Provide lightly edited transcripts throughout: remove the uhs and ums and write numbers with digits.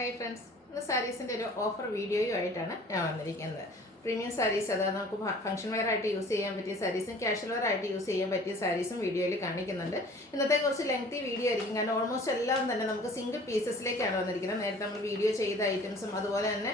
Hi friends, ഇന്ന് സാരീസിൻ്റെ ഒരു offer വീഡിയോയുമായിട്ടാണ് ഞാൻ വന്നിരിക്കുന്നത്. പ്രീമിയം സാരീസ്, അതായത് നമുക്ക് ഫംഗ്ഷൻ വെയർ ആയിട്ട് യൂസ് ചെയ്യാൻ പറ്റിയ സാരീസും കാഷ്വൽ വെയർ ആയിട്ട് യൂസ് ചെയ്യാൻ പറ്റിയ സാരീസും വീഡിയോയിൽ കാണിക്കുന്നുണ്ട്. ഇന്നത്തെ കുറച്ച് ലെങ്തി വീഡിയോ ആയിരിക്കും, കാരണം ഓൾമോസ്റ്റ് എല്ലാം തന്നെ നമുക്ക് സിംഗിൾ പീസസിലേക്കാണ് വന്നിരിക്കുന്നത്. നേരത്തെ നമ്മൾ വീഡിയോ ചെയ്ത ഐറ്റംസും അതുപോലെ തന്നെ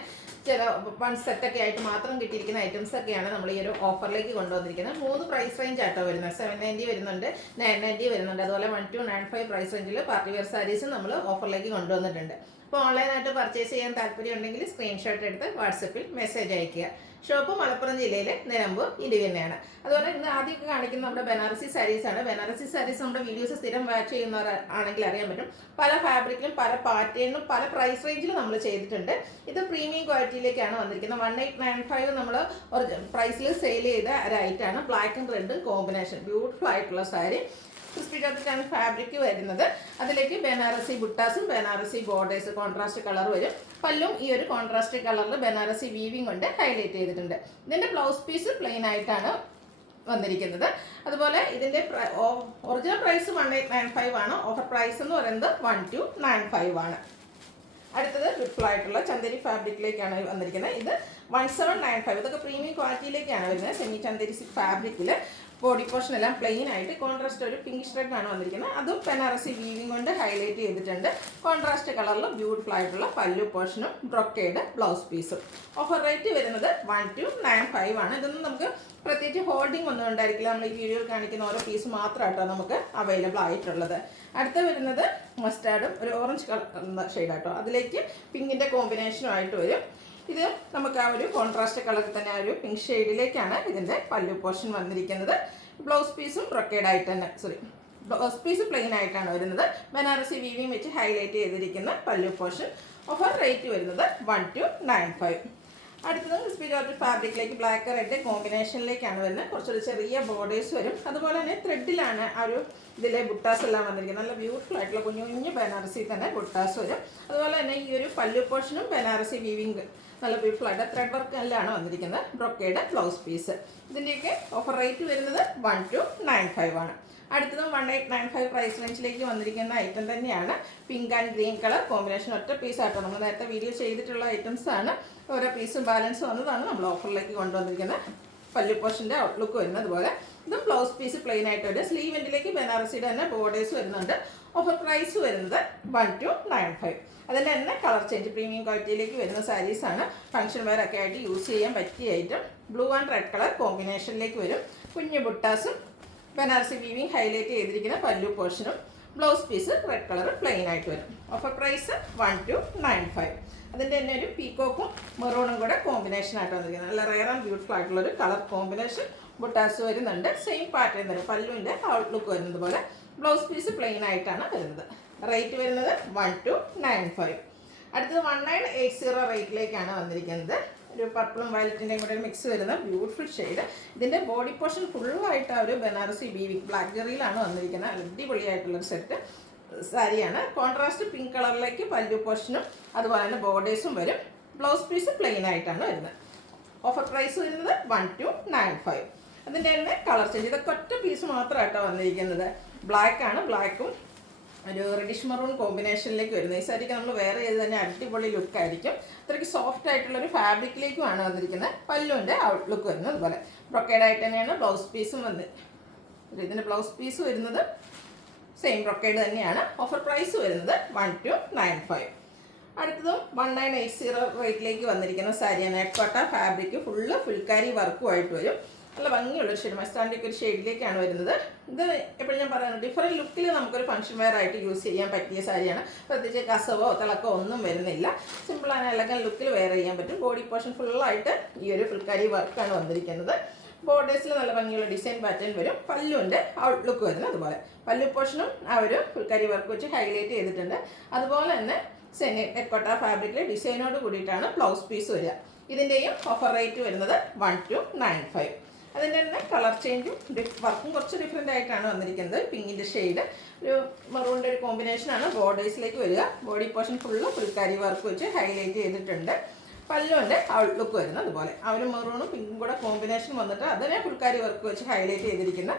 ചില വൺ സെറ്റൊക്കെ ആയിട്ട് മാത്രം കിട്ടിയിരിക്കുന്ന ഐറ്റംസൊക്കെയാണ് നമ്മൾ ഈ ഒരു ഓഫറിലേക്ക് കൊണ്ടുവന്നിരിക്കുന്നത്. 3 പ്രൈസ് റേഞ്ച് ആട്ടോ വരുന്നത്. 790 വരുന്നുണ്ട്, 990 വരുന്നുണ്ട്, അതുപോലെ 1295 പ്രൈസ് റേഞ്ചിൽ പാർട്ടി വെയർ സാരീസും നമ്മൾ ഓഫറിലേക്ക് കൊണ്ടുവന്നിട്ടുണ്ട്. അപ്പോൾ ഓൺലൈനായിട്ട് പർച്ചേസ് ചെയ്യാൻ താല്പര്യം ഉണ്ടെങ്കിൽ സ്ക്രീൻഷോട്ട് എടുത്ത് വാട്സപ്പിൽ മെസ്സേജ് അയയ്ക്കുക. ഷോപ്പ് മലപ്പുറം ജില്ലയിലെ നിലമ്പൂർ ഇടിവന്നെയാണ്. അതുപോലെ ഇന്ന് ആദ്യമൊക്കെ കാണിക്കുന്ന നമ്മുടെ ബനാറസി സാരീസാണ്. ബനാറസി സാരീസ് നമ്മുടെ വീഡിയോസ് സ്ഥിരം വാച്ച് ചെയ്യുന്നവർ ആണെങ്കിൽ അറിയാൻ പറ്റും. പല ഫാബ്രിക്കിലും പല പാറ്റേണിലും പല പ്രൈസ് റേഞ്ചിലും നമ്മൾ ചെയ്തിട്ടുണ്ട്. ഇത് പ്രീമിയം ക്വാളിറ്റിയിലേക്കാണ് വന്നിരിക്കുന്നത്. 1895 നമ്മൾ പ്രൈസിൽ സെയിൽ ചെയ്ത ഒരു ഐറ്റാണ്. ബ്ലാക്ക് ആൻഡ് റെഡും കോമ്പിനേഷൻ ബ്യൂട്ടിഫുൾ ആയിട്ടുള്ള സാരി. ക്രിസ്പി ടോപ്പിലാണ് ഫാബ്രിക് വരുന്നത്. അതിലേക്ക് ബനാറസി ബുട്ടാസും ബനാറസി ബോർഡേഴ്സ് കോൺട്രാസ്റ്റ് കളർ വരും. പല്ലും ഈ ഒരു കോൺട്രാസ്റ്റ് കളറിൽ ബനാറസി വീവിങ് കൊണ്ട് ഹൈലൈറ്റ് ചെയ്തിട്ടുണ്ട്. ഇതിൻ്റെ ബ്ലൗസ് പീസ് പ്ലെയിൻ ആയിട്ടാണ് വന്നിരിക്കുന്നത്. അതുപോലെ ഇതിൻ്റെ ഒറിജിനൽ പ്രൈസ് 1895 ആണ്. ഓഫർ പ്രൈസ് എന്ന് പറയുന്നത് 1295 ആണ്. അടുത്തത് ബ്യൂട്ടിഫുൾ ആയിട്ടുള്ള ചന്ദേരി ഫാബ്രിക്കിലേക്കാണ് വന്നിരിക്കുന്നത്. ഇത് 1795. ഇതൊക്കെ പ്രീമിയം ക്വാളിറ്റിയിലേക്കാണ് വരുന്നത്. സെമി ചന്ദേരി ഫാബ്രിക്കിൽ ബോഡി പോർഷൻ എല്ലാം പ്ലെയിൻ ആയിട്ട് കോൺട്രാസ്റ്റ് ഒരു പിങ്കിഷ് റെഡ് ആണ് വന്നിരിക്കുന്നത്. അതും ബനാറസി വീവിങ് കൊണ്ട് ഹൈലൈറ്റ് ചെയ്തിട്ടുണ്ട്. കോൺട്രാസ്റ്റ് കളറിൽ ബ്യൂട്ടിഫുൾ ആയിട്ടുള്ള പല്ലു പോർഷനും ബ്രൊക്കേഡ് ബ്ലൗസ് പീസും. ഓഫർ റേറ്റ് വരുന്നത് 1295 ആണ്. ഇതൊന്നും നമുക്ക് പ്രത്യേകിച്ച് ഹോൾഡിംഗ് ഒന്നും ഉണ്ടായിരിക്കില്ല. നമ്മൾ ഈ വീഡിയോയിൽ കാണിക്കുന്ന ഓരോ പീസ് മാത്രമായിട്ടോ നമുക്ക് അവൈലബിൾ ആയിട്ടുള്ളത്. അടുത്ത വരുന്നത് മസ്റ്റാർഡും ഒരു ഓറഞ്ച് കളർ ഷെയ്ഡാട്ടോ. അതിലേക്ക് പിങ്കിൻ്റെ കോമ്പിനേഷനുമായിട്ട് വരും. ഇത് നമുക്ക് ആ ഒരു കോൺട്രാസ്റ്റ് കളറിൽ തന്നെ ആ ഒരു പിങ്ക് ഷെയ്ഡിലേക്കാണ് ഇതിൻ്റെ പല്ലു പോർഷൻ വന്നിരിക്കുന്നത്. ബ്ലൗസ് പീസും ബ്രൊക്കേഡായിട്ട് തന്നെ ബ്ലൗസ് പീസ് പ്ലെയിൻ ആയിട്ടാണ് വരുന്നത്. ബനാറസി വീവിങ് വെച്ച് ഹൈലൈറ്റ് ചെയ്തിരിക്കുന്ന പല്ലു പോർഷൻ. ഓഫർ റേറ്റ് വരുന്നത് 1295. അടുത്തത് ക്രിസ്പി ജോർജറ്റ് ഫാബ്രിക്കിലേക്ക് ബ്ലാക്ക് റെഡ് കോമ്പിനേഷനിലേക്കാണ് വരുന്നത്. കുറച്ചൊരു ചെറിയ ബോർഡേഴ്സ് വരും. അതുപോലെ തന്നെ ത്രെഡിലാണ് ആ ഒരു ഇതിലെ ബുട്ടാസ് എല്ലാം വന്നിരിക്കുന്നത്. നല്ല ബ്യൂട്ടിഫുൾ ആയിട്ടുള്ള കുഞ്ഞു കുഞ്ഞു ബനാറസി തന്നെ ബുട്ടാസ് വരും. അതുപോലെ തന്നെ ഈ ഒരു പല്ലു പോർഷനും ബനാറസി വീവിങ് നല്ല ബ്യൂട്ടിഫുൾ ആയിട്ട് ത്രെഡ് വർക്ക് എല്ലാം വന്നിരിക്കുന്നത്. Brocade blouse piece. ഇതിൻ്റെയൊക്കെ ഓഫർ റേറ്റ് വരുന്നത് 1295 ആണ്. അടുത്തതും 1895 പ്രൈസ് റേഞ്ചിലേക്ക് വന്നിരിക്കുന്ന ഐറ്റം തന്നെയാണ്. Pink and green colour combination ഒറ്റ പീസായിട്ടോ. നമ്മൾ നേരത്തെ വീഡിയോ ചെയ്തിട്ടുള്ള ഐറ്റംസ് ആണ്. ഓരോ പീസും ബാലൻസ് വന്നതാണ് നമ്മൾ ഓഫറിലേക്ക് കൊണ്ടുവന്നിരിക്കുന്നത്. പല്ലു പോർഷൻ്റെ ഔട്ട്ലുക്ക് വരുന്നത് അതുപോലെ. ഇതും ബ്ലൗസ് പീസ് പ്ലെയിൻ ആയിട്ട് വരും. സ്ലീവ് എൻഡിലേക്ക് ബനാറസിയുടെ തന്നെ ബോർഡേഴ്സ് വരുന്നുണ്ട്. ഓഫർ പ്രൈസ് വരുന്നത് 1295. അതിൻ്റെ തന്നെ കളർ ചേഞ്ച് പ്രീമിയം ക്വാളിറ്റിയിലേക്ക് വരുന്ന സാരീസാണ്. ഫംഗ്ഷൻ വെയർ ഒക്കെ ആയിട്ട് യൂസ് ചെയ്യാൻ പറ്റിയ item. Blue and red colour കോമ്പിനേഷനിലേക്ക് വരും. കുഞ്ഞു ബുട്ടാസും ബനാറസി വീവിങ് ഹൈലൈറ്റ് ചെയ്തിരിക്കുന്ന പല്ലു പോർഷനും blouse piece red colour plain ആയിട്ട് വരും. Offer price 1295. അതിൻ്റെ തന്നെ ഒരു പീക്കോക്കും മെറൂണും കൂടെ കോമ്പിനേഷൻ ആയിട്ട് വന്നിരിക്കുന്നത്. നല്ല റെയർ ആൻഡ് ബ്യൂട്ടിഫുൾ ആയിട്ടുള്ളൊരു കളർ കോമ്പിനേഷൻ. ബുട്ടാസ് വരുന്നുണ്ട്. സെയിം പാറ്റേൺ തന്നെ പല്ലുവിൻ്റെ ഔട്ട്ലുക്ക് വരുന്നത് പോലെ. ബ്ലൗസ് പീസ് പ്ലെയിൻ ആയിട്ടാണ് വരുന്നത്. റേറ്റ് വരുന്നത് 1295. അടുത്തത് 1980 റേറ്റിലേക്കാണ് വന്നിരിക്കുന്നത്. ഒരു പർപ്പിളും വയലറ്റിൻ്റെയും കൂടെ മിക്സ് വരുന്ന ബ്യൂട്ടിഫുൾ ഷെയ്ഡ്. ഇതിൻ്റെ ബോഡി പോർഷൻ ഫുള്ളായിട്ട് ഒരു ബനാറസി വീവിങ് ബ്ലാക്ക് ജെറിയിലാണ് വന്നിരിക്കുന്നത്. അടിപൊളിയായിട്ടുള്ളൊരു സെറ്റ് സാരിയാണ്. കോൺട്രാസ്റ്റ് പിങ്ക് കളറിലേക്ക് പല്ലു പോർഷനും അതുപോലെ തന്നെ ബോർഡേഴ്സും വരും. ബ്ലൗസ് പീസ് പ്ലെയിൻ ആയിട്ടാണ് വരുന്നത്. ഓഫർ പ്രൈസ് വരുന്നത് 1295. അതിൻ്റെ തന്നെ കളർ ചേഞ്ച്. ഇതൊക്കെ ഒറ്റ പീസ് മാത്രമായിട്ടോ വന്നിരിക്കുന്നത്. ബ്ലാക്കാണ്. ബ്ലാക്കും ഒരു റെഡിഷ് മറൂൺ കോമ്പിനേഷനിലേക്ക് വരുന്നത്. ഈ സാരിക്ക് നമ്മൾ വേറെ ചെയ്ത് തന്നെ അടിപൊളി ലുക്കായിരിക്കും. അത്രയ്ക്ക് സോഫ്റ്റ് ആയിട്ടുള്ളൊരു ഫാബ്രിക്കിലേക്കുമാണ് വന്നിരിക്കുന്നത്. പല്ലുവിൻ്റെ ഔട്ട്ലുക്ക് വരുന്നത് അതുപോലെ. ബ്രൊക്കേഡായിട്ട് തന്നെയാണ് ബ്ലൗസ് പീസും ഇതിൻ്റെ ബ്ലൗസ് പീസ് വരുന്നത് സെയിം ബ്രൊക്കേഡ് തന്നെയാണ്. ഓഫർ പ്രൈസ് വരുന്നത് 1295. അടുത്തതും 1980 റേറ്റിലേക്ക് വന്നിരിക്കുന്ന സാരിയാണ്. എക്കോട്ട ഫാബ്രിക് ഫുള്ള് ഫുൾക്കാരി വർക്കുമായിട്ട് വരും. നല്ല ഭംഗിയുള്ളൊരു ഷെയ്ഡ്, മസ്റ്റാൻഡിൻ്റെ ഒരു ഷെയ്ഡിലേക്കാണ് വരുന്നത്. ഇത് എപ്പോഴും ഞാൻ പറയുന്നത് ഡിഫറെൻറ്റ് ലുക്കിൽ നമുക്കൊരു ഫംഗ്ഷൻ വെയർ ആയിട്ട് യൂസ് ചെയ്യാൻ പറ്റിയ സാരിയാണ്. പ്രത്യേകിച്ച് കസവോ തിളക്കോ ഒന്നും വരുന്നില്ല. സിമ്പിളാണ്, എലഗൻ ലുക്കിൽ വെയർ ചെയ്യാൻ പറ്റും. ബോഡി പോർഷൻ ഫുള്ളായിട്ട് ഈ ഒരു ഫുൾക്കാരി വർക്കാണ് വന്നിരിക്കുന്നത്. ബോർഡേഴ്സിൽ നല്ല ഭംഗിയുള്ള ഡിസൈൻ പാറ്റേൺ വരും. പല്ലുവിൻ്റെ ഔട്ട്ലുക്ക് വരുന്നത് അതുപോലെ. പല്ലു പോർഷനും ആ ഒരു ഫുൾക്കാരി വർക്ക് വെച്ച് ഹൈലൈറ്റ് ചെയ്തിട്ടുണ്ട്. അതുപോലെ തന്നെ ടെക്കോട്ട ഫാബ്രിക്കിലെ ഡിസൈനോട് കൂടിയിട്ടാണ് ബ്ലൗസ് പീസ് വരിക. ഇതിൻ്റെയും ഓഫർ റേറ്റ് വരുന്നത് 1295. അതിൻ്റെ തന്നെ കളർ ചേഞ്ചും വർക്കും കുറച്ച് ഡിഫറെൻ്റ് ആയിട്ടാണ് വന്നിരിക്കുന്നത്. പിങ്കിൻ്റെ ഷെയ്ഡ് ഒരു മെറൂണിൻ്റെ ഒരു കോമ്പിനേഷനാണ് ബോർഡേഴ്സിലേക്ക് വരിക. Body portion full phulkari work വെച്ച് ഹൈലൈറ്റ് ചെയ്തിട്ടുണ്ട്. പല്ലുവിൻ്റെ ഔട്ട്ലുക്ക് വരുന്നത് അതുപോലെ. ആ ഒരു മെറൂണും പിങ്കും കൂടെ കോമ്പിനേഷൻ വന്നിട്ട് അതിനെ ഫുൾക്കാരി വർക്ക് വെച്ച് ഹൈലൈറ്റ് ചെയ്തിരിക്കുന്ന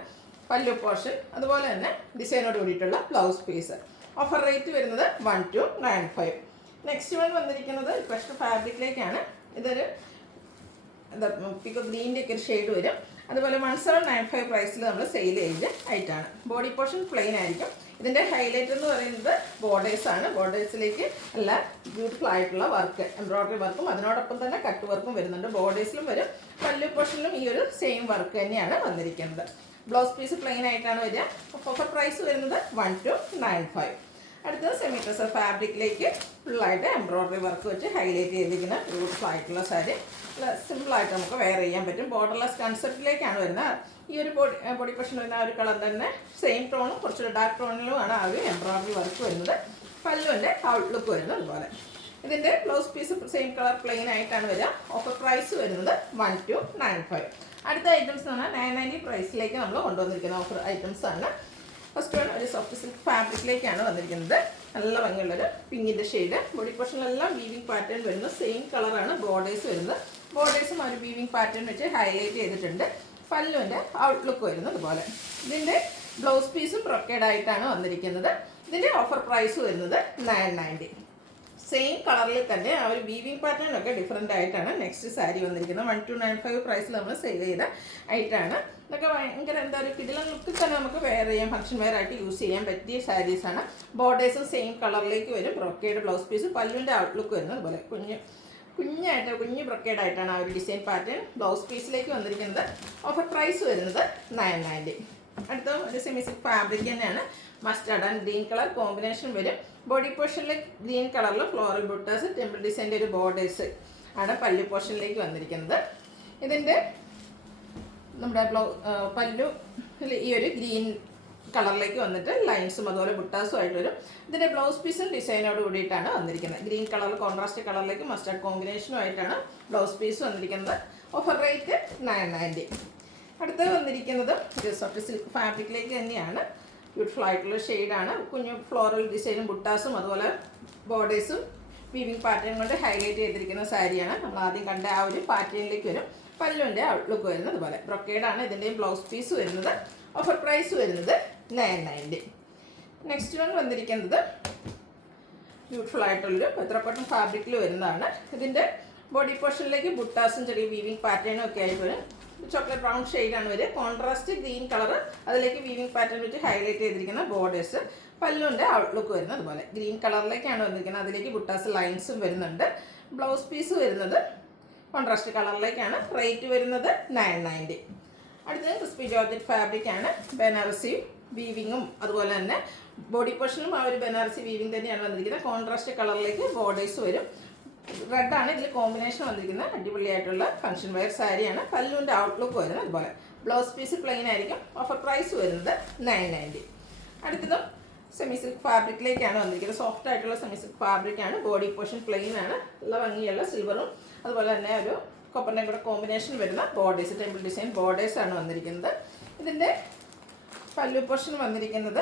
പല്ലു പോർഷൻ. അതുപോലെ തന്നെ ഡിസൈനോട് കൂടിയിട്ടുള്ള ബ്ലൗസ് പീസ്. ഓഫർ റേറ്റ് വരുന്നത് 1295. നെക്സ്റ്റ് വൺ വന്നിരിക്കുന്നത് പ്രഷർ ഫാബ്രിക്കിലേക്കാണ്. ഇതൊരു എന്താ പിക്കോ ഗ്രീൻ്റെ ഒക്കെ ഒരു ഷെയ്ഡ് വരും. അതുപോലെ 1795 പ്രൈസിൽ നമ്മൾ സെയിൽ ചെയ്ത് ആയിട്ടാണ്. ബോഡി പോർഷൻ പ്ലെയിൻ ആയിരിക്കും. ഇതിൻ്റെ ഹൈലൈറ്റ് എന്ന് പറയുന്നത് ബോർഡേഴ്സാണ്. ബോർഡേഴ്സിലേക്ക് എല്ലാ ബ്യൂട്ടിഫുൾ ആയിട്ടുള്ള വർക്ക്, എംബ്രോയ്ഡറി വർക്കും അതിനോടൊപ്പം തന്നെ കട്ട് വർക്കും വരുന്നുണ്ട്. ബോർഡേഴ്സിലും വരും, പല്ലു പോർഷനിലും ഈ ഒരു സെയിം വർക്ക് തന്നെയാണ് വന്നിരിക്കുന്നത്. ബ്ലൗസ് പീസ് പ്ലെയിൻ ആയിട്ടാണ് വരിക. ഓഫർ പ്രൈസ് വരുന്നത് 1295. അടുത്തത് സെമി ടസർ ഫാബ്രിക്കിലേക്ക് ഫുള്ളായിട്ട് എംബ്രോയ്ഡറി വർക്ക് വെച്ച് ഹൈലൈറ്റ് ചെയ്തിരിക്കുന്ന ബ്യൂട്ടിഫുൾ ആയിട്ടുള്ള സാരി. സിമ്പിളായിട്ട് നമുക്ക് വെയർ ചെയ്യാൻ പറ്റും. ബോർഡർലെസ് കൺസെപ്റ്റിലേക്കാണ് വരുന്നത്. ഈ ഒരു ബോഡി പോർഷൻ വരുന്ന ആ ഒരു കളർ തന്നെ സെയിം ടോണും കുറച്ചൊരു ഡാർക്ക് ടോണിലുമാണ് ആ ഒരു എംബ്രോയ്ഡറി വർക്ക് വരുന്നത്. പല്ലുവിൻ്റെ ഔട്ട്ലുക്ക് വരുന്നത് അതുപോലെ. ഇതിൻ്റെ blouse piece same colour plain ആയിട്ടാണ് വരിക. ഓഫർ പ്രൈസ് വരുന്നത് 1295. അടുത്ത ഐറ്റംസ് എന്ന് പറഞ്ഞാൽ 990 പ്രൈസിലേക്ക് നമ്മൾ കൊണ്ടുവന്നിരിക്കുന്ന ഓഫർ ഐറ്റംസ് ആണ്. ഫസ്റ്റ് വൺ ഒരു സോഫ്റ്റ് സിൽക്ക് ഫാബ്രിക്കിലേക്കാണ് വന്നിരിക്കുന്നത്. നല്ല ഭംഗിയുള്ളൊരു പിങ്കിൻ്റെ ഷെയ്ഡ്. ബോഡി പോർഷനിലെല്ലാം വീവിങ് പാറ്റേൺ വരുന്നത് സെയിം കളറാണ് ബോർഡേഴ്സ് വരുന്നത്. ബോർഡേഴ്സും ഒരു വീവിങ് പാറ്റേൺ വെച്ച് ഹൈലൈറ്റ് ചെയ്തിട്ടുണ്ട്. പല്ലുവിൻ്റെ ഔട്ട്ലുക്ക് വരുന്നത് അതുപോലെ. ഇതിൻ്റെ ബ്ലൗസ് പീസും ബ്രൊക്കേഡ് ആയിട്ടാണ് വന്നിരിക്കുന്നത്. ഇതിൻ്റെ ഓഫർ പ്രൈസ് വരുന്നത് 990. സെയിം കളറിൽ തന്നെ ആ ഒരു വീവിങ് പാറ്റേണൊക്കെ ഡിഫറെൻ്റ് ആയിട്ടാണ് നെക്സ്റ്റ് സാരി വന്നിരിക്കുന്നത്. 1295 പ്രൈസിൽ നമ്മൾ സെയിൽ ചെയ്ത ഐറ്റാണ്. ഇതൊക്കെ ഭയങ്കര എന്താ ഒരു കിടിലൻ ലുക്കിൽ തന്നെ നമുക്ക് വെയർ ചെയ്യാം, ഫംഗ്ഷൻ വെയർ ആയിട്ട് യൂസ് ചെയ്യാൻ പറ്റിയ സാരീസാണ്. ബോർഡേഴ്സും സെയിം കളറിലേക്ക് വരും. ബ്രൊക്കേഡ് ബ്ലൗസ് പീസ്, പല്ലുവിൻ്റെ ഔട്ട്ലുക്ക് വരുന്നത് അതുപോലെ. കുഞ്ഞു ബ്രൊക്കേഡ് ആയിട്ടാണ് ആ ഒരു ഡിസൈൻ പാറ്റേൺ ബ്ലൗസ് പീസിലേക്ക് വന്നിരിക്കുന്നത്. ഓഫർ പ്രൈസ് വരുന്നത് 990. അടുത്ത ഒരു സെമി സിൽക്ക് ഫാബ്രിക് തന്നെയാണ്. Mustard and green colour combination വരും. ബോഡി പോർഷനിൽ ഗ്രീൻ കളറിൽ ഫ്ലോറൽ ബുട്ടാസ്, ടെമ്പിൾ ഡിസൈൻ്റെ ഒരു ബോർഡേഴ്സ് ആണ് പല്ലു പോർഷനിലേക്ക് വന്നിരിക്കുന്നത്. ഇതിൻ്റെ നമ്മുടെ പല്ലു ഈ ഒരു ഗ്രീൻ കളറിലേക്ക് വന്നിട്ട് ലൈൻസും അതുപോലെ ബുട്ടാസും ആയിട്ട് വരും. ഇതിൻ്റെ ബ്ലൗസ് പീസും ഡിസൈനോട് കൂടിയിട്ടാണ് വന്നിരിക്കുന്നത്. ഗ്രീൻ കളർ കോൺട്രാസ്റ്റ് കളറിലേക്ക് മസ്റ്റാർഡ് കോമ്പിനേഷനും ആയിട്ടാണ് ബ്ലൗസ് പീസ് വന്നിരിക്കുന്നത്. Offer rate 990. അടുത്തത് വന്നിരിക്കുന്നത് സോഫ്റ്റ് സിൽക്ക് ഫാബ്രിക്കിലേക്ക് തന്നെയാണ്. ബ്യൂട്ടിഫുൾ ആയിട്ടുള്ള ഷെയ്ഡാണ്. കുഞ്ഞു ഫ്ലോറൽ ഡിസൈനും ബുട്ടാസും അതുപോലെ ബോർഡേഴ്സും വീവിങ് പാറ്റേൺ കൊണ്ട് ഹൈലൈറ്റ് ചെയ്തിരിക്കുന്ന സാരിയാണ്. നമ്മൾ ആദ്യം കണ്ട ആ ഒരു പാറ്റേണിലേക്ക് വരും. പല്ലുവിൻ്റെ ഔട്ട്ലുക്ക് വരുന്നത് അതുപോലെ. ബ്രൊക്കേഡാണ് ഇതിൻ്റെയും ബ്ലൗസ് പീസ് വരുന്നത്. ഓഫർ പ്രൈസ് വരുന്നത് 990. നെക്സ്റ്റ് വൺ വന്നിരിക്കുന്നത് ബ്യൂട്ടിഫുൾ ആയിട്ടുള്ളൊരു പത്രപ്പട്ടം ഫാബ്രിക്കിൽ വരുന്നതാണ്. ഇതിൻ്റെ ബോഡി പോർഷനിലേക്ക് ബുട്ടാസും ചെറിയ വീവിങ് പാറ്റേണും ഒക്കെ ആയിട്ട് വരും. ചോക്ലേറ്റ് ബ്രൗൺ ഷെയ്ഡാണ് വരിക. കോൺട്രാസ്റ്റ് ഗ്രീൻ കളർ, അതിലേക്ക് വീവിങ് പാറ്റേൺ വെച്ച് ഹൈലൈറ്റ് ചെയ്തിരിക്കുന്ന ബോർഡേഴ്സ്. പല്ലുവിൻ്റെ ഔട്ട്ലുക്ക് വരുന്നത് അതുപോലെ. ഗ്രീൻ കളറിലേക്കാണ് വന്നിരിക്കുന്നത്. അതിലേക്ക് ബുട്ടാസ് ലൈൻസും വരുന്നുണ്ട്. ബ്ലൗസ് പീസ് വരുന്നത് കോൺട്രാസ്റ്റ് കളറിലേക്കാണ്. റേറ്റ് വരുന്നത് 990. അടുത്തത് ക്രിസ്പി ജോർജറ്റ് ഫാബ്രിക് ആണ്. ബനാറസി വീവിങ്ങും അതുപോലെ തന്നെ ബോഡി പോർഷനും ആ ഒരു ബനാറസി വീവിങ് തന്നെയാണ് വന്നിരിക്കുന്നത്. കോൺട്രാസ്റ്റ് കളറിലേക്ക് ബോർഡേഴ്സ് വരും. റെഡാണ് ഇതിൽ കോമ്പിനേഷൻ വന്നിരിക്കുന്നത്. അടിപൊളിയായിട്ടുള്ള ഫംഗ്ഷൻ വെയർ സാരിയാണ്. പല്ലുവിൻ്റെ ഔട്ട്ലുക്ക് വരുന്നത് അതുപോലെ. ബ്ലൗസ് പീസ് പ്ലെയിൻ ആയിരിക്കും. ഓഫർ പ്രൈസ് വരുന്നത് 990. അടുത്തതും സെമി സിൽക്ക് ഫാബ്രിക്കിലേക്കാണ് വന്നിരിക്കുന്നത്. സോഫ്റ്റ് ആയിട്ടുള്ള സെമി സിൽക്ക് ഫാബ്രിക്കാണ്. ബോഡി പോർഷൻ പ്ലെയിൻ ആണ്. നല്ല ഭംഗിയുള്ള സിൽവറും അതുപോലെ തന്നെ ഒരു കൊപ്പറിൻ്റെ കൂടെ കോമ്പിനേഷൻ വരുന്ന ബോർഡേഴ്സ്, ടെമ്പിൾ ഡിസൈൻ ബോർഡേഴ്സാണ് വന്നിരിക്കുന്നത്. ഇതിൻ്റെ പല്ലു പോർഷൻ വന്നിരിക്കുന്നത്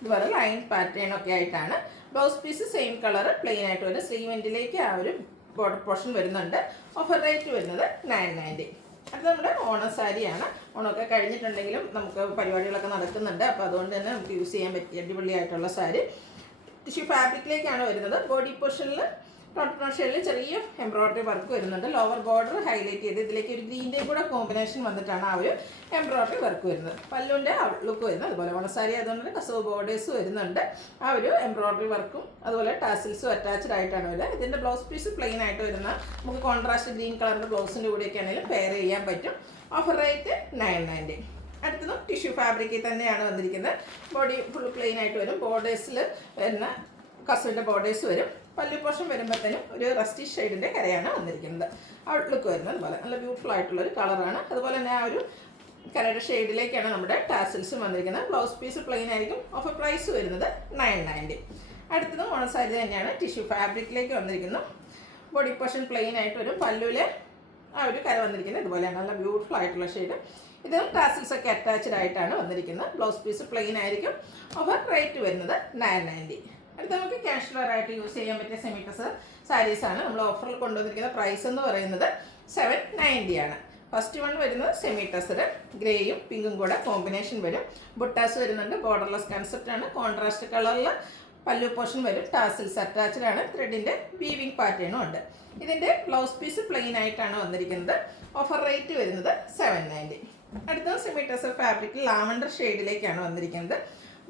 ഇതുപോലെ ലൈൻ പാറ്റേൺ ഒക്കെ ആയിട്ടാണ്. Blouse piece same colour plain ആയിട്ട് വരും. സ്ലീവ് എൻഡിലേക്ക് ആ ഒരു ബോർഡർ പോർഷൻ വരുന്നുണ്ട്. ഓഫർ റേറ്റ് വരുന്നത് 990. അത് നമ്മുടെ ഓണം സാരിയാണ്. ഓണമൊക്കെ കഴിഞ്ഞിട്ടുണ്ടെങ്കിലും നമുക്ക് പരിപാടികളൊക്കെ നടക്കുന്നുണ്ട്. അപ്പോൾ അതുകൊണ്ട് തന്നെ നമുക്ക് യൂസ് ചെയ്യാൻ പറ്റിയ അടിപൊളിയായിട്ടുള്ള സാരി. ടിഷ്യൂ ഫാബ്രിക്കിലേക്കാണ് വരുന്നത്. ബോഡി പോർഷനിൽ ടോട്ടൽ ഷെയ്ഡിൽ ചെറിയ എംബ്രോയ്ഡറി വർക്ക് വരുന്നുണ്ട്. ലോവർ ബോർഡർ ഹൈലൈറ്റ് ചെയ്ത് ഇതിലേക്ക് ഒരു ഗ്രീൻ്റെ കൂടെ കോമ്പിനേഷൻ വന്നിട്ടാണ് ആ ഒരു എംബ്രോയ്ഡറി വർക്ക് വരുന്നത്. പല്ലുവിൻ്റെ ഔട്ട്ലുക്ക് വരുന്നത് അതുപോലെ. ഓണസാരി അതുകൊണ്ട് തന്നെ കസവ് ബോർഡേഴ്സ് വരുന്നുണ്ട്. ആ ഒരു എംബ്രോയ്ഡറി വർക്കും അതുപോലെ ടാസിൽസും അറ്റാച്ച്ഡ് ആയിട്ടാണ് വരുന്നത്. ഇതിൻ്റെ ബ്ലൗസ് പീസ് പ്ലെയിൻ ആയിട്ട് വരുന്ന നമുക്ക് കോൺട്രാസ്റ്റ് ഗ്രീൻ കളറിൻ്റെ ബ്ലൗസിൻ്റെ കൂടെയൊക്കെ ആണെങ്കിലും പെയർ ചെയ്യാൻ പറ്റും. Offer rate 990. അടുത്തതും ടിഷ്യൂ ഫാബ്രിക്കിൽ തന്നെയാണ് വന്നിരിക്കുന്നത്. ബോഡി ഫുൾ പ്ലെയിൻ ആയിട്ട് വരും. ബോർഡേഴ്സിൽ വരുന്ന കസവിൻ്റെ ബോർഡേഴ്സ് വരും. പല്ലു പോർഷൻ വരുമ്പോഴത്തേനും ഒരു റസ്റ്റി ഷെയ്ഡിൻ്റെ കരയാണ് വന്നിരിക്കുന്നത്. ഔട്ട്ലുക്ക് വരുന്നത് അതുപോലെ. നല്ല ബ്യൂട്ടിഫുൾ ആയിട്ടുള്ളൊരു കളറാണ്. അതുപോലെ തന്നെ ആ ഒരു കരയുടെ ഷെയ്ഡിലേക്കാണ് നമ്മുടെ ടാസിൽസും വന്നിരിക്കുന്നത്. ബ്ലൗസ് പീസ് പ്ലെയിൻ ആയിരിക്കും. ഓഫർ പ്രൈസ് വരുന്നത് 990. അടുത്തതും ഓണസാരി തന്നെയാണ്. ടിഷ്യൂ ഫാബ്രിക്കിലേക്ക് വന്നിരിക്കുന്നു. ബോഡി പോർഷൻ പ്ലെയിൻ ആയിട്ട് വരും. പല്ലുവിൽ ആ ഒരു കര വന്നിരിക്കുന്നത് ഇതുപോലെയാണ്. നല്ല ബ്യൂട്ടിഫുൾ ആയിട്ടുള്ള ഷെയ്ഡ്. ഇതും ടാസിൽസ് ഒക്കെ അറ്റാച്ച്ഡ് ആയിട്ടാണ് വന്നിരിക്കുന്നത്. ബ്ലൗസ് പീസ് പ്ലെയിൻ ആയിരിക്കും. ഓഫർ റേറ്റ് വരുന്നത് 990. അടുത്ത നമുക്ക് ക്യാഷ് വെയർ ആയിട്ട് യൂസ് ചെയ്യാൻ പറ്റിയ സെമി ടസർ സാരീസാണ്. നമ്മൾ ഓഫറിൽ കൊണ്ടുവന്നിരിക്കുന്ന പ്രൈസ് എന്ന് പറയുന്നത് 790 ആണ്. ഫസ്റ്റ് വൺ വരുന്നത് സെമി ടസർ. ഗ്രേയും പിങ്കും കൂടെ കോമ്പിനേഷൻ വരും. ബുട്ടാസ് വരുന്നുണ്ട്. ബോർഡർലെസ് കൺസെപ്റ്റ് ആണ്. കോൺട്രാസ്റ്റ് കളറിൽ പല്ലു പോർഷൻ വരും. ടാസിൽസ് അറ്റാച്ച്ഡ് ആണ്. ത്രെഡിൻ്റെ വീവിങ് പാറ്റേണും ഉണ്ട്. ഇതിൻ്റെ ബ്ലൗസ് പീസ് പ്ലെയിൻ ആയിട്ടാണ് വന്നിരിക്കുന്നത്. ഓഫർ റേറ്റ് വരുന്നത് 790. അടുത്ത സെമി ടെസർ ഫാബ്രിക്കിൽ ലാവൻഡർ ഷെയ്ഡിലേക്കാണ് വന്നിരിക്കുന്നത്.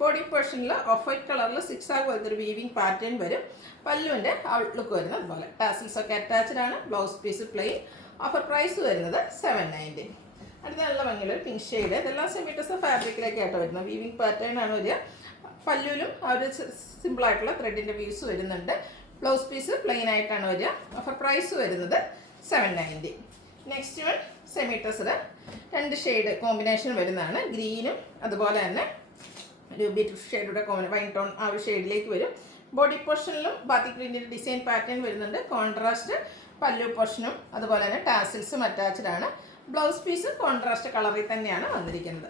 ബോഡി പോർഷനിൽ ഓഫ് വൈറ്റ് കളറിൽ 6 ആഗ് പോലത്തെ ഒരു വീവിങ് പാറ്റേൺ വരും. പല്ലുവിൻ്റെ ഔട്ട്ലുക്ക് വരുന്നത് അതുപോലെ. ടാസിൽസ് ഒക്കെ അറ്റാച്ച്ഡ് ആണ്. Blouse piece plain. Offer price വരുന്നത് 790. അടുത്ത നല്ല ഭംഗിയുള്ള ഒരു പിങ്ക് ഷെയ്ഡ്. ഇതെല്ലാം സെമി ടെസർ ഫാബ്രിക്കിലേക്കായിട്ട് വരുന്നത്. വീവിങ് പാറ്റേൺ ആണ് വരിക. പല്ലുവിലും ആ ഒരു സിമ്പിളായിട്ടുള്ള ത്രെഡിൻ്റെ വ്യൂസ് വരുന്നുണ്ട്. ബ്ലൗസ് പീസ് പ്ലെയിൻ ആയിട്ടാണ് വരിക. ഓഫർ പ്രൈസ് വരുന്നത് 790. Next one semi tussar 2 shade combination വരുന്നതാണ്. ഗ്രീനും അതുപോലെ തന്നെ ഒരു ബീറ്റ്റൂട്ട് ഷെയ്ഡുടെ വൈൻ ടോൺ ആ ഒരു ഷെയ്ഡിലേക്ക് വരും. ബോഡി പോർഷനിലും ബാത്തിക് പ്രിന്റിൻ്റെ ഡിസൈൻ പാറ്റേൺ വരുന്നുണ്ട്. കോൺട്രാസ്റ്റ് പല്ലു പോർഷനും അതുപോലെ തന്നെ ടാസിൽസും അറ്റാച്ച്ഡ് ആണ്. ബ്ലൗസ് പീസ് കോൺട്രാസ്റ്റ് കളറിൽ തന്നെയാണ് വന്നിരിക്കുന്നത്.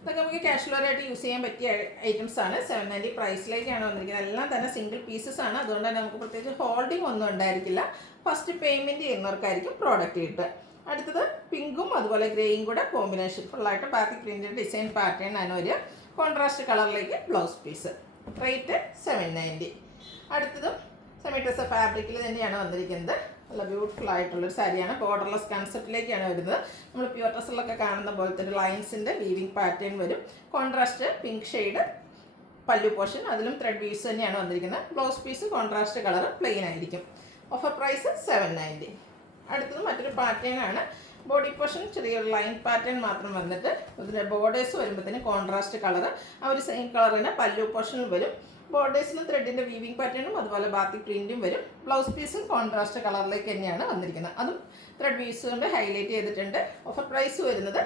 ഇതൊക്കെ നമുക്ക് കാഷ്വലായിട്ട് യൂസ് ചെയ്യാൻ പറ്റിയ ഐറ്റംസ് ആണ്. 790 പ്രൈസിലേക്കാണ് വന്നിരിക്കുന്നത്. എല്ലാം തന്നെ സിംഗിൾ പീസസ് ആണ്. അതുകൊണ്ട് തന്നെ നമുക്ക് പ്രത്യേകിച്ച് ഹോൾഡിംഗ് ഒന്നും ഉണ്ടായിരിക്കില്ല. ഫസ്റ്റ് പേയ്മെൻറ്റ് ചെയ്യുന്നവർക്കായിരിക്കും പ്രോഡക്റ്റ് കിട്ടുക. അടുത്തത് പിങ്കും അതുപോലെ ഗ്രേയും കൂടെ കോമ്പിനേഷൻ ഫുള്ളായിട്ട് ബാത്തിക് പ്രിന്റിൻ്റെ ഡിസൈൻ പാറ്റേൺ ആണ് ഒരു കോൺട്രാസ്റ്റ് കളറിലേക്ക് ബ്ലൗസ് പീസ്. റേറ്റ് 790. അടുത്തതും സെമി ടെസർ ഫാബ്രിക്കിൽ തന്നെയാണ് വന്നിരിക്കുന്നത്. നല്ല ബ്യൂട്ടിഫുൾ ആയിട്ടുള്ളൊരു സാരിയാണ്. ബോർഡർലെസ് കൺസെപ്റ്റിലേക്കാണ് വരുന്നത്. നമ്മൾ പ്യൂർ ടെസറിലൊക്കെ കാണുന്ന പോലത്തെ ഒരു ലൈൻസിൻ്റെ വീവിങ് പാറ്റേൺ വരും. Contrast pink shade pallu portion, അതിലും ത്രെഡ് വീവ്സ് തന്നെയാണ് വന്നിരിക്കുന്നത്. Blouse piece contrast colour plain ആയിരിക്കും. Offer price 790. അടുത്തത് മറ്റൊരു പാറ്റേൺ ആണ്. ബോഡി പോർഷൻ ചെറിയൊരു ലൈൻ പാറ്റേൺ മാത്രം വന്നിട്ട് ഇതിൻ്റെ ബോർഡേഴ്സ് വരുമ്പോഴത്തേന് കോൺട്രാസ്റ്റ് കളർ ആ ഒരു സെയിം കളർ തന്നെ പല്ലു പോർഷനിൽ വരും. ബോർഡേഴ്സിലും ത്രെഡിൻ്റെ വീവിങ് പാറ്റേണും അതുപോലെ ബാത്തിക് പ്രിൻറ്റും വരും. ബ്ലൗസ് പീസും കോൺട്രാസ്റ്റ് കളറിലേക്ക് തന്നെയാണ് വന്നിരിക്കുന്നത്. അതും ത്രെഡ് വീവ്സ് കൊണ്ട് ഹൈലൈറ്റ് ചെയ്തിട്ടുണ്ട്. ഓഫർ പ്രൈസ് വരുന്നത്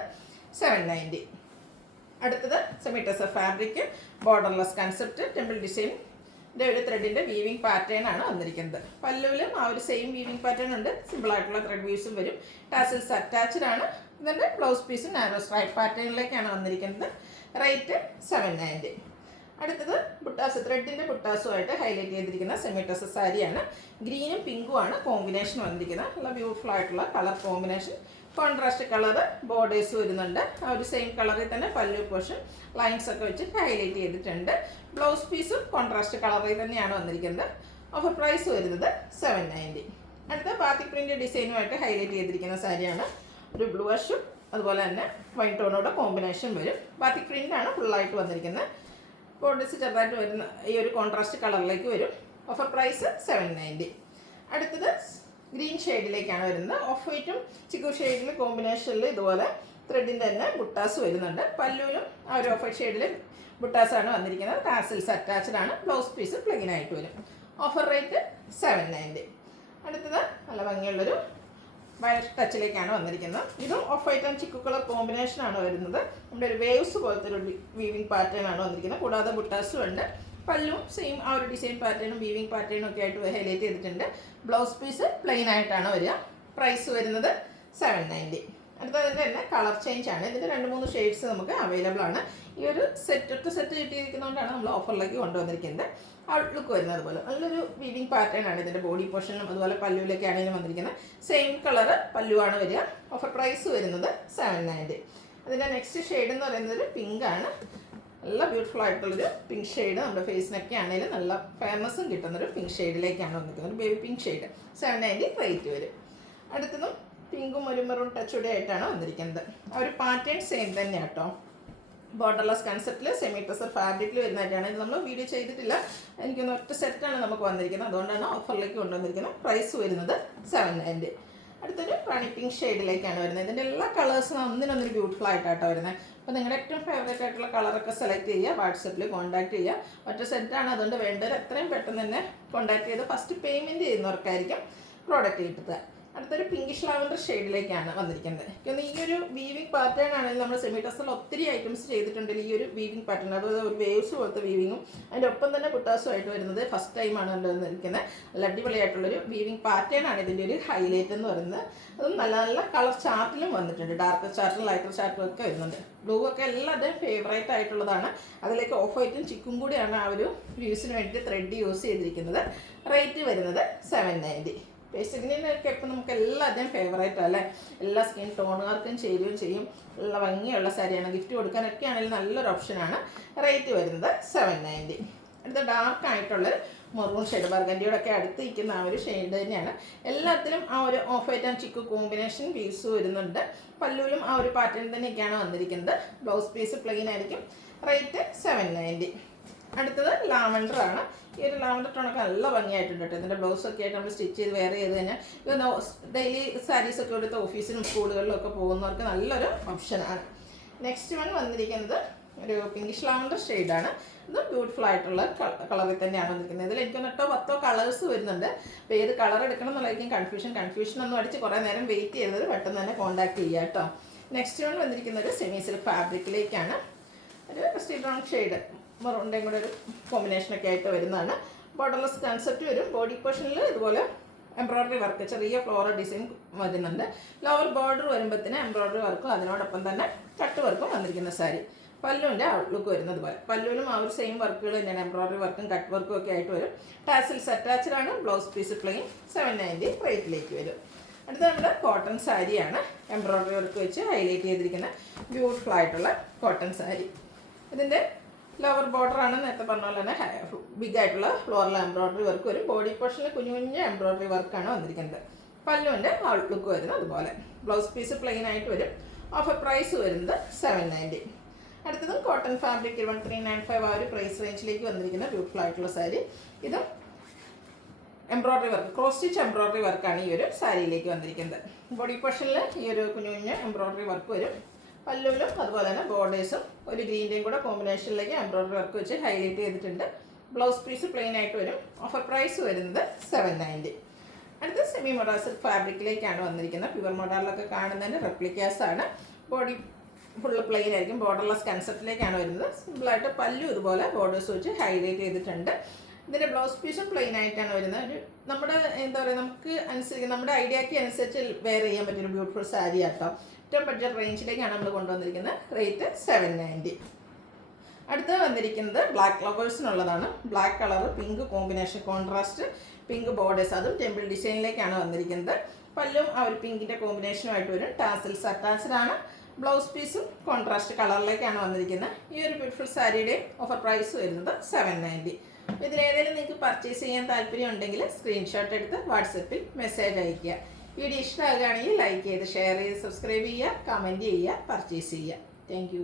790. അടുത്തത് semi tussar fabric borderless concept temple ഡിസൈനിൻ്റെ ഒരു ത്രെഡിൻ്റെ വീവിങ് പാറ്റേൺ ആണ് വന്നിരിക്കുന്നത്. പല്ലുവിലും ആ ഒരു സെയിം വീവിങ് പാറ്റേൺ ഉണ്ട്. സിമ്പിളായിട്ടുള്ള ത്രെഡ് വീവ്സും വരും. ടാസിൽസ് അറ്റാച്ച്ഡ് ആണ്. ഇതിൻ്റെ ബ്ലൗസ് പീസും നാരോ സ്ട്രൈപ്പ് പാറ്റേണിലേക്കാണ് വന്നിരിക്കുന്നത്. റേറ്റ് 790. അടുത്തത് ബുട്ടാസ് ത്രെഡിൻ്റെ ബുട്ടാസുമായിട്ട് ഹൈലൈറ്റ് ചെയ്തിരിക്കുന്ന സെമി ടെസർ സാരിയാണ്. ഗ്രീനും പിങ്കും ആണ് കോമ്പിനേഷൻ വന്നിരിക്കുന്നത്. നല്ല ബ്യൂട്ടിഫുൾ ആയിട്ടുള്ള colour combination. Contrast colour borders വരുന്നുണ്ട്. ആ ഒരു സെയിം കളറിൽ തന്നെ പല്ലു പോർഷൻ ലൈൻസ് ഒക്കെ വെച്ച് ഹൈലൈറ്റ് ചെയ്തിട്ടുണ്ട്. ബ്ലൗസ് പീസും കോൺട്രാസ്റ്റ് കളറിൽ തന്നെയാണ് വന്നിരിക്കുന്നത്. ഓഫർ പ്രൈസ് വരുന്നത് 790. അടുത്ത ബാത്തിക് പ്രിൻ്റ് ഡിസൈനുമായിട്ട് ഹൈലൈറ്റ് ചെയ്തിരിക്കുന്ന സാരിയാണ്. ഒരു ബ്ലൂ അഷും അതുപോലെ തന്നെ വൈൻ ടോണോടെ കോമ്പിനേഷൻ വരും. ബാത്തിക് പ്രിൻ്റാണ് ഫുള്ളായിട്ട് വന്നിരിക്കുന്നത്. ബോർഡേഴ്സ് ചെറുതായിട്ട് വരുന്ന ഈ ഒരു കോൺട്രാസ്റ്റ് കളറിലേക്ക് വരും. Offer price 790. അടുത്തത് ഗ്രീൻ ഷെയ്ഡിലേക്കാണ് വരുന്നത്. ഓഫ് വൈറ്റും ചിക്കു ഷെയ്ഡിൽ കോമ്പിനേഷനിൽ ഇതുപോലെ ത്രെഡിൻ്റെ തന്നെ ബുട്ടാസ് വരുന്നുണ്ട്. പല്ലുവിലും ആ ഒരു ഓഫ് വൈറ്റ് ഷെയ്ഡിൽ ബുട്ടാസാണ് വന്നിരിക്കുന്നത്. ടാസിൽസ് അറ്റാച്ച്ഡ് ആണ്. ബ്ലൗസ് പീസ് പ്ലെയിൻ ആയിട്ട് വരും. Offer rate 790. അടുത്തത് നല്ല ഭംഗിയുള്ളൊരു വയലറ്റ് ടച്ചിലേക്കാണ് വന്നിരിക്കുന്നത്. ഇതും off white and chikoo colour കോമ്പിനേഷനാണ് വരുന്നത്. നമ്മുടെ ഒരു വേവ്സ് പോലത്തെ ഒരു വീവിങ് പാറ്റേൺ ആണ് വന്നിരിക്കുന്നത്. കൂടാതെ ബുട്ടാസും ഉണ്ട്. പല്ലും സെയിം ആ ഒരു ഡിസൈൻ പാറ്റേണും വീവിങ് പാറ്റേണും ഒക്കെ ആയിട്ട് ഹൈലൈറ്റ് ചെയ്തിട്ടുണ്ട്. ബ്ലൗസ് പീസ് പ്ലെയിൻ ആയിട്ടാണ് വരിക. പ്രൈസ് വരുന്നത് 790. അടുത്തതിൻ്റെ തന്നെ കളർ ചേഞ്ച് ആണ്. ഇതിൻ്റെ 2-3 ഷെയ്ഡ്സ് നമുക്ക് അവൈലബിൾ ആണ്. ഈ ഒരു ഒറ്റ സെറ്റ് കിട്ടിയിരിക്കുന്നതുകൊണ്ടാണ് നമ്മൾ ഓഫറിലേക്ക് കൊണ്ടുവന്നിരിക്കുന്നത്. ഔട്ട്ലുക്ക് വരുന്നത് പോലെ നല്ലൊരു വീവിങ് പാറ്റേൺ ആണ് ഇതിൻ്റെ ബോഡി പോർഷനും അതുപോലെ പല്ലുവിലൊക്കെ ആണെങ്കിലും വന്നിരിക്കുന്നത്. സെയിം കളറ് പല്ലുവാണ് വരിക. ഓഫർ പ്രൈസ് വരുന്നത് 790. അതിൻ്റെ നെക്സ്റ്റ് ഷെയ്ഡ് എന്ന് പറയുന്നത് ഒരു പിങ്ക് ആണ്. നല്ല ബ്യൂട്ടിഫുൾ ആയിട്ടുള്ളൊരു പിങ്ക് ഷെയ്ഡ്. നമ്മുടെ ഫേസിനൊക്കെ ആണെങ്കിലും നല്ല ഫേമസും കിട്ടുന്നൊരു പിങ്ക് ഷെയ്ഡിലേക്കാണ് വന്നിരിക്കുന്നത്. ഒരു ബേബി പിങ്ക് ഷെയ്ഡ്. 790 റേറ്റ് വരും. അടുത്തതും പിങ്കും ഒരു മെറൂൺ ടച്ചൂടെ ആയിട്ടാണ് വന്നിരിക്കുന്നത്. ആ ഒരു പാറ്റേൺ സെയിം തന്നെയാണ് കേട്ടോ. ബോർഡർലെസ് കൺസെപ്റ്റിൽ സെമി ടെസർ ഫാബ്രിക്കിൽ വരുന്നതായിട്ടാണ്. ഇത് നമ്മൾ വീഡിയോ ചെയ്തിട്ടില്ല. എനിക്കൊന്ന് ഒറ്റ സെറ്റാണ് നമുക്ക് വന്നിരിക്കുന്നത്. അതുകൊണ്ടാണ് ഓഫറിലേക്ക് കൊണ്ടുവന്നിരിക്കുന്നത്. പ്രൈസ് വരുന്നത് 790. അടുത്തൊരു റാണി പിങ്ക് ഷെയ്ഡിലേക്കാണ് വരുന്നത്. ഇതിൻ്റെ എല്ലാ കളേഴ്സും ഒന്നിനൊന്നൊരു ബ്യൂട്ടിഫുൾ ആയിട്ടാണ് വരുന്നത്. അപ്പോൾ നിങ്ങളുടെ ഏറ്റവും ഫേവറേറ്റ് ആയിട്ടുള്ള കളറൊക്കെ സെലക്ട് ചെയ്യുക. വാട്സപ്പിൽ കോൺടാക്ട് ചെയ്യുക. ഒറ്റ സെറ്റാണ്. അതുകൊണ്ട് വേണ്ടവർ എത്രയും പെട്ടെന്ന് തന്നെ കോൺടാക്ട് ചെയ്ത് ഫസ്റ്റ് പേയ്മെൻറ്റ് ചെയ്യുന്നവർക്കായിരിക്കും പ്രോഡക്റ്റ് കിട്ടുക. അടുത്തൊരു പിങ്കിഷ് ലാവൻഡർ ഷെയ്ഡിലേക്കാണ് വന്നിരിക്കുന്നത്. ഈ ഒരു വീവിങ് പാറ്റേൺ ആണെങ്കിൽ നമ്മൾ സെമി ടെസറിൽ ഒത്തിരി ഐറ്റംസ് ചെയ്തിട്ടുണ്ടെങ്കിൽ ഈ ഒരു വീവിങ് പാറ്റേൺ അതുപോലെ ഒരു വേവ്സ് പോലത്തെ വീവിങ്ങും അതിൻ്റെ ഒപ്പം തന്നെ ബുട്ടാസും ആയിട്ട് വരുന്നത് ഫസ്റ്റ് ടൈമാണ് വന്നിരിക്കുന്നത്. നല്ല അടിപൊളിയായിട്ടുള്ളൊരു വീവിങ് പാറ്റേൺ ആണ് ഇതിൻ്റെ ഒരു ഹൈലൈറ്റ് എന്ന് പറയുന്നത്. അതും നല്ല നല്ല കളർ ചാർട്ടിലും വന്നിട്ടുണ്ട്. ഡാർക്ക് ചാർട്ടും ലൈറ്റർ ചാർട്ടും ഒക്കെ വരുന്നുണ്ട്. ബ്ലൂ ഒക്കെ എല്ലാവരുടെയും ഫേവറേറ്റ് ആയിട്ടുള്ളതാണ്. അതിലേക്ക് ഓഫ് വൈറ്റും ചിക്കും കൂടിയാണ് ആ ഒരു വ്യൂസിന് വേണ്ടിയിട്ട് ത്രെഡ് യൂസ് ചെയ്തിരിക്കുന്നത്. റേറ്റ് വരുന്നത് 790. പേസ്റ്റലിനൊക്കെ ഇപ്പം നമുക്ക് എല്ലാവരുടെയും ഫേവറേറ്റ് അല്ലേ. എല്ലാ സ്കിൻ ടോണുകാർക്കും ചേരുകയും ചെയ്യും. നല്ല ഭംഗിയുള്ള സാരിയാണ്. ഗിഫ്റ്റ് കൊടുക്കാനൊക്കെ ആണെങ്കിലും നല്ലൊരു ഓപ്ഷനാണ്. റേറ്റ് വരുന്നത് 790. അടുത്ത ഡാർക്ക് ആയിട്ടുള്ളൊരു മെറൂൺ ഷെയ്ഡ്, ബർഗൻഡിയോടെ ഒക്കെ അടുത്ത് നിൽക്കുന്ന ആ ഒരു ഷെയ്ഡ് തന്നെയാണ്. എല്ലാത്തിലും ആ ഒരു off white and chikoo combination piece വരുന്നുണ്ട്. പല്ലുവിലും ആ ഒരു പാറ്റേൺ തന്നെയൊക്കെയാണ് വന്നിരിക്കുന്നത്. ബ്ലൗസ് പീസ് പ്ലെയിൻ ആയിരിക്കും. റേറ്റ് 790. അടുത്തത് ലാവൻഡർ ആണ്. ഈ ഒരു ലാവൻഡർ ടോണൊക്കെ നല്ല ഭംഗിയായിട്ടുണ്ട് കേട്ടോ. ഇതിൻ്റെ ബ്ലൗസൊക്കെ ആയിട്ട് നമ്മൾ സ്റ്റിച്ച് ചെയ്ത് വെയർ ചെയ്ത് കഴിഞ്ഞാൽ ഇത് ഡെയിലി സാരീസൊക്കെ എടുത്ത് ഓഫീസിലും സ്കൂളുകളിലും ഒക്കെ പോകുന്നവർക്ക് നല്ലൊരു ഓപ്ഷനാണ്. നെക്സ്റ്റ് വൺ വന്നിരിക്കുന്നത് ഒരു പിങ്കിഷ് ലാവൻഡർ ഷെയ്ഡാണ്. ഇത് ബ്യൂട്ടിഫുൾ ആയിട്ടുള്ള കളറിൽ തന്നെയാണ് വന്നിരിക്കുന്നത്. ഇതിൽ എനിക്ക് 8-10 കളേഴ്സ് വരുന്നുണ്ട്. അപ്പോൾ ഏത് കളർ എടുക്കണം എന്നുള്ളതായിരിക്കും കൺഫ്യൂഷനൊന്നും അടിച്ച് കുറേ നേരം വെയിറ്റ് ചെയ്തത് പെട്ടെന്ന് തന്നെ കോൺടാക്ട് ചെയ്യുക കേട്ടോ. നെക്സ്റ്റ് വൺ വന്നിരിക്കുന്ന ഒരു സെമി സിൽക്ക് ഫാബ്രിക്കിലേക്കാണ്. ഒരു സ്റ്റീൽ ബ്രൗൺ ഷെയ്ഡ് മെറൂണിൻ്റെയും കൂടെ ഒരു കോമ്പിനേഷനൊക്കെ ആയിട്ട് വരുന്നതാണ്. ബോർഡർലെസ് കൺസെപ്റ്റ് വരും. ബോഡി പോർഷനിൽ ഇതുപോലെ എംബ്രോയ്ഡറി വർക്ക്, ചെറിയ ഫ്ലോറൽ ഡിസൈൻ വരുന്നുണ്ട്. ലോവർ ബോർഡർ വരുമ്പോഴത്തേന് എംബ്രോയ്ഡറി വർക്കും അതിനോടൊപ്പം തന്നെ കട്ട് വർക്കും വന്നിരിക്കുന്ന സാരി. പല്ലുവിൻ്റെ ഔട്ട്ലുക്ക് വരുന്നത് പോലെ പല്ലുവിലും ആ ഒരു സെയിം വർക്കുകൾ തന്നെയാണ്. എംബ്രോയ്ഡറി വർക്കും കട്ട് വർക്കും ഒക്കെ ആയിട്ട് വരും. ടാസിൽസ് അറ്റാച്ച്ഡ് ആണ്. ബ്ലൗസ് പീസ് പ്ലെയിൻ 790 റേറ്റിലേക്ക് വരും. അടുത്ത നമ്മുടെ കോട്ടൺ സാരിയാണ്. എംബ്രോയ്ഡറി വർക്ക് വെച്ച് ഹൈലൈറ്റ് ചെയ്തിരിക്കുന്ന ബ്യൂട്ടിഫുൾ ആയിട്ടുള്ള കോട്ടൺ സാരി. ഇതിൻ്റെ ലോവർ ബോർഡറാണ് നേരത്തെ പറഞ്ഞ പോലെ തന്നെ ബിഗ് ആയിട്ടുള്ള ഫ്ലോറൽ എംബ്രോയ്ഡറി വർക്ക് വരും. ബോഡി പോർഷനിൽ കുഞ്ഞു എംബ്രോയ്ഡറി വർക്കാണ് വന്നിരിക്കുന്നത്. പല്ലുവിൻ്റെ ഔട്ട്ലുക്ക് വരുന്നത് അതുപോലെ. ബ്ലൗസ് പീസ് പ്ലെയിൻ ആയിട്ട് വരും. ഓഫർ പ്രൈസ് വരുന്നത് 790. അടുത്തതും കോട്ടൺ ഫാബ്രിക് 1395 ആ ഒരു പ്രൈസ് റേഞ്ചിലേക്ക് വന്നിരിക്കുന്ന ബ്യൂട്ടിഫുൾ ആയിട്ടുള്ള സാരി. ഇതും embroidery work, cross stitch embroidery വർക്കാണ് ഈ ഒരു സാരിയിലേക്ക് വന്നിരിക്കുന്നത്. ബോഡി പോർഷനിൽ ഈ ഒരു കുഞ്ഞു എംബ്രോയ്ഡറി വർക്ക് വരും. പല്ലുവിലും അതുപോലെ തന്നെ ബോർഡേഴ്സും ഒരു ഗ്രീൻ്റെയും കൂടെ കോമ്പിനേഷനിലേക്ക് എംബ്രോയ്ഡറി വർക്ക് വെച്ച് ഹൈലൈറ്റ് ചെയ്തിട്ടുണ്ട്. ബ്ലൗസ് പീസ് പ്ലെയിൻ ആയിട്ട് വരും. ഓഫർ പ്രൈസ് വരുന്നത് 790. അടുത്ത സെമി മൊഡാസിൽ ഫാബ്രിക്കിലേക്കാണ് വന്നിരിക്കുന്നത്. പ്യുവർ മൊഡാറിലൊക്കെ കാണുന്നതിന് റെപ്ലിക്കാസ് ആണ്. ബോഡി ഫുള്ള് പ്ലെയിൻ ആയിരിക്കും. ബോർഡർലെസ് കൺസെപ്റ്റിലേക്കാണ് വരുന്നത്. സിമ്പിളായിട്ട് പല്ലു ഇതുപോലെ ബോർഡേഴ്സ് വെച്ച് ഹൈലൈറ്റ് ചെയ്തിട്ടുണ്ട്. ഇതിൻ്റെ ബ്ലൗസ് പീസും പ്ലെയിൻ ആയിട്ടാണ് വരുന്നത്. ഒരു നമ്മുടെ എന്താ പറയുക, നമുക്ക് അനുസരിച്ച് നമ്മുടെ ഐഡിയയ്ക്ക് അനുസരിച്ച് വെയർ ചെയ്യാൻ പറ്റിയൊരു ബ്യൂട്ടിഫുൾ സാരി ആട്ടോ. ഏറ്റവും ബഡ്ജറ്റ് റേഞ്ചിലേക്കാണ് നമ്മൾ കൊണ്ടുവന്നിരിക്കുന്നത്. റേറ്റ് 790. അടുത്ത് വന്നിരിക്കുന്നത് ബ്ലാക്ക് ലവേഴ്സിനുള്ളതാണ്. Black colour pink combination, contrast pink borders, അതും ടെമ്പിൾ ഡിസൈനിലേക്കാണ് വന്നിരിക്കുന്നത്. പല്ലും ആ ഒരു പിങ്കിൻ്റെ കോമ്പിനേഷനുമായിട്ട് വരും. ടാസിൽസ് അറ്റാച്ച്ഡ് ആണ്. ബ്ലൗസ് പീസും കോൺട്രാസ്റ്റ് കളറിലേക്കാണ് വന്നിരിക്കുന്നത്. ഈ ഒരു ബ്യൂട്ടിഫുൾ സാരിയുടെ ഓഫർ പ്രൈസ് വരുന്നത് 790. ഇതിലേതെങ്കിലും നിങ്ങൾക്ക് പർച്ചേസ് ചെയ്യാൻ താല്പര്യം ഉണ്ടെങ്കിൽ സ്ക്രീൻഷോട്ട് എടുത്ത് വാട്സപ്പിൽ മെസ്സേജ് അയയ്ക്കുക. വീഡിയോ ഇഷ്ടമാകുകയാണെങ്കിൽ ലൈക്ക് ചെയ്ത് ഷെയർ ചെയ്ത് സബ്സ്ക്രൈബ് ചെയ്യുക, കമൻറ്റ് ചെയ്യുക, പർച്ചേസ് ചെയ്യുക. താങ്ക്